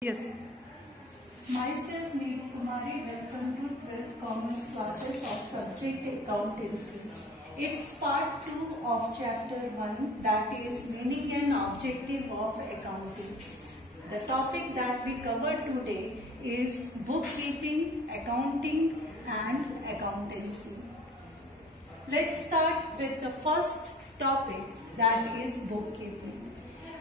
Yes. Myself, Neetu Kumari, welcome to 12th Commerce classes of subject accountancy. It's part 2 of chapter 1, that is meaning and objective of accounting. The topic that we cover today is bookkeeping, accounting and accountancy. Let's start with the first topic, that is bookkeeping.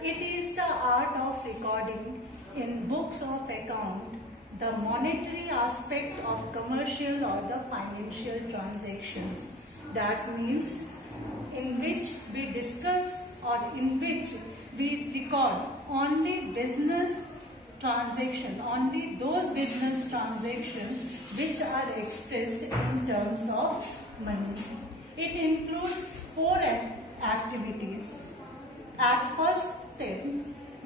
It is the art of recording in books of account the monetary aspect of commercial or the financial transactions. That means in which we discuss or in which we record only business transaction, only those business transactions which are expressed in terms of money. It includes 4 activities. At first step,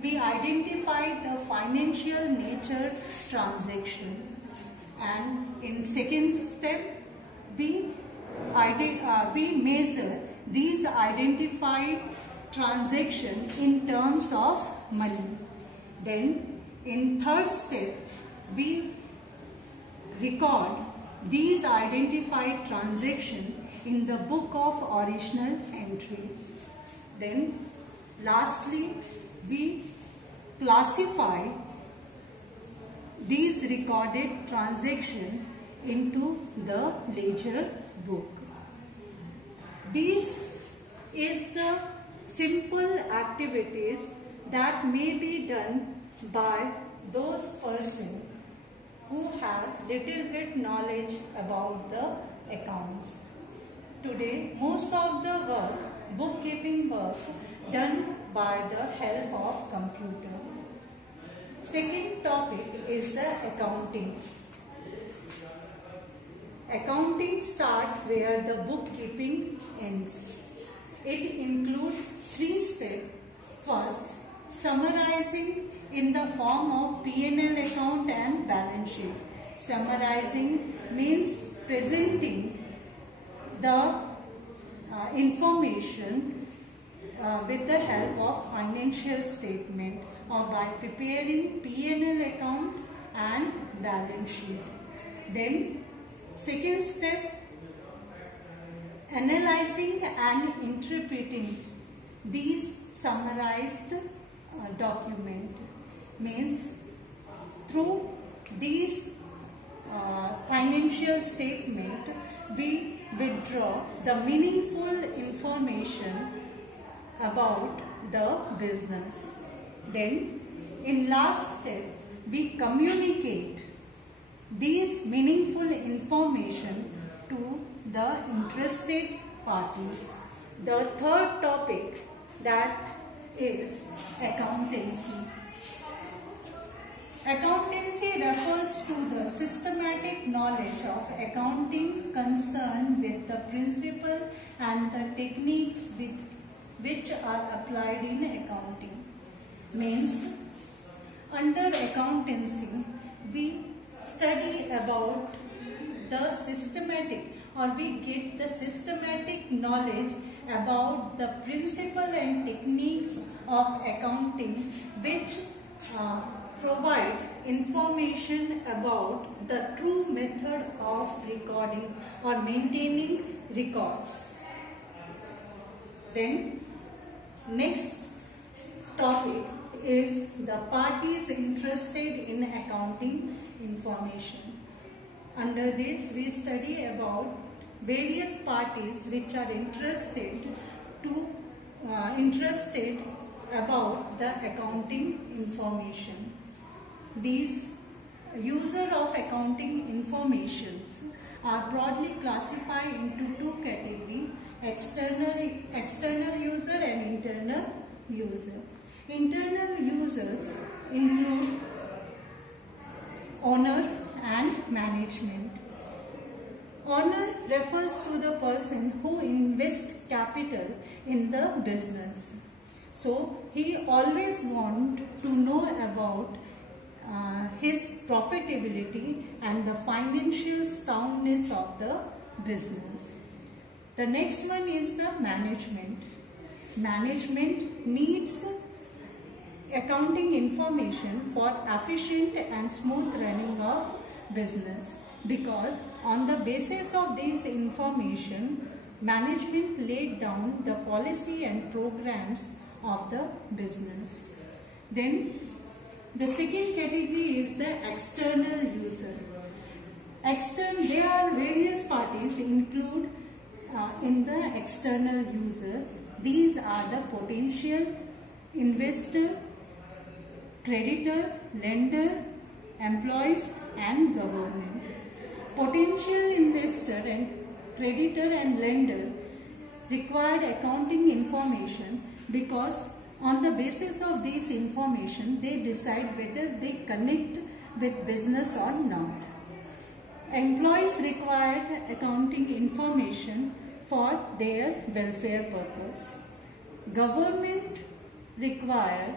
we identify the financial nature transaction, and in second step, we measure these identified transactions in terms of money. Then, in third step, we record these identified transactions in the book of original entry. Then, lastly, we classify these recorded transactions into the ledger book. This is the simple activities that may be done by those persons who have little bit knowledge about the accounts. Today, most of the work, bookkeeping work, done by the help of computer. Second topic is the accounting. Accounting starts where the bookkeeping ends. It includes 3 steps. First, summarizing in the form of P&L account and balance sheet. Summarizing means presenting the information with the help of financial statement or by preparing P&L account and balance sheet. Then second step, analyzing and interpreting these summarized document, means through these financial statement we withdraw the meaningful information about the business. Then in last step, we communicate these meaningful information to the interested parties. The third topic, that is accountancy. Accountancy refers to the systematic knowledge of accounting concerned with the principle and the techniques which are applied in accounting. Means, under accountancy, we study about the systematic, or we get the systematic knowledge about the principle and techniques of accounting which provide information about the true method of recording or maintaining records. Then next topic is the parties interested in accounting information. Under this, we study about various parties which are interested about the accounting information. These user of accounting informations are broadly classified into 2 categories: external user and internal user. Internal users include owner and management. Owner refers to the person who invests capital in the business. So he always wants to know about his profitability and the financial soundness of the business. The next one is the management. Management needs accounting information for efficient and smooth running of business, because on the basis of this information, management laid down the policy and programs of the business. Then the second category is the external user. There are various parties include in the external users. These are the potential investor, creditor, lender, employees and government. Potential investor and creditor and lender required accounting information because on the basis of this information they decide whether they connect with business or not. Employees required accounting information for their welfare purpose. Government required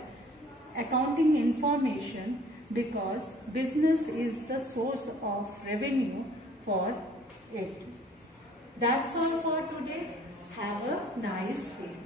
accounting information because business is the source of revenue for it. That's all for today. Have a nice day.